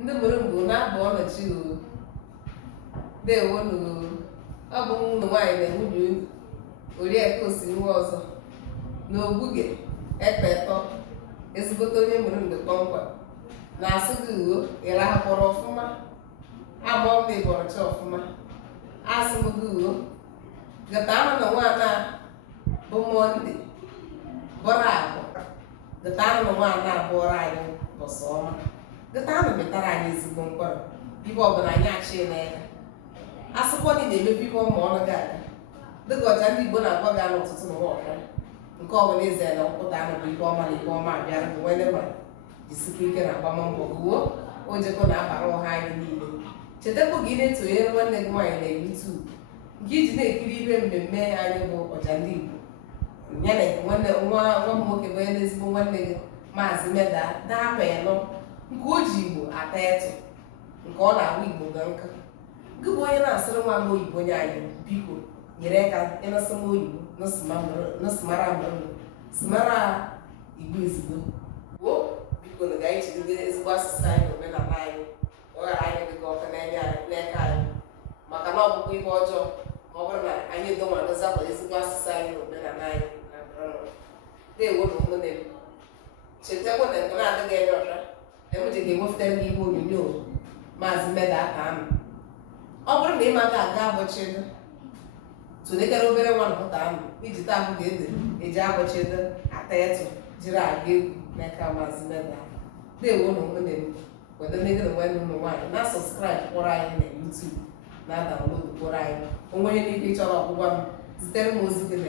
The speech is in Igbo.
ndị Umulumgbe na-abụ ọnọchi dewonu ọ bụ ụmụ nwaanyị na nwunye unu Oriakụ Osinwa ọzọ na Ogbuge Ekpetọ ezigbote onye Umulumgbe kpọmkwem na-asụ gị uwe ịrahapụrụ ọfụma ama ọma ịbọrọcha ọfụma asụ m gị uwe gata ahụ na nwaana bụ Mọnde bọrọ akụ gata ahụ na nwaana abụọrọ anyị bọsọ ọma gata ahụ metara anyị ezigbo mkpọrọ ibe ọbụla anyị achị n'aka asụkwọdị na-emebi ihe ụmụ ọnụ gị aga dịka Ojandiigbo na-agwa gị n'ụtụtụ na nwaọka nke ọbụla eze na nkwụta anụ bụ ihe ọma na ihe ọma abịara bụ nwere ma jisikwa ike na agbammbọ gụwo ojeko na-abara ọha anyị niile chetakwa gị na-etonyere nwanne gị nwaanyị na YouTube nke iji na-ekiri ihe mmemme anyị bụ Ojandiigbo ya na nwa m nwoke bụ onye ezigbo nwanne gị Maazị Meda daapịanụ nke o ji Igbo ata etu nke ọ na-ahụ Igbo ga nka gị bụ onye na-asịrị nwa m oyibo nye anyị biko nyere aka ịnasị m oyibo nọsịmara mmadụ sịmara Igbo ezigbo gboo biko na ga ejigide ezigbo asụsụ anyị na omenala anyị ọ ghara anyị dịka ọka n'aka anyị maka na ọ bụkwa ihe ọjọọ ma ọ bụrụ na anyị donwa dozakwa ezigbo asụsụ anyị na omenala anyị na dewo na ụmụnne m chetakwa na nke na-adịghị enye ọcha emeji ga-ewepụtara gị ihe onyonyo Maazị Meda aka amụ ọ bụrụ na ịma ga-aga abọchido tụlekere obere nwa npụta amụ iji taa ahụ ga-ede eji abọchido ata etu jiri aga egwu n'aka Maazị Meda dewo na ụmụnne m wede megere nwanne ụmụ nwaanyị na sọskraịb kpọrọ anyị na YouTube na download kpọrọ anyị onwe ihe niile ị chọrọ ọgwụgwa m zitere m ozi gị na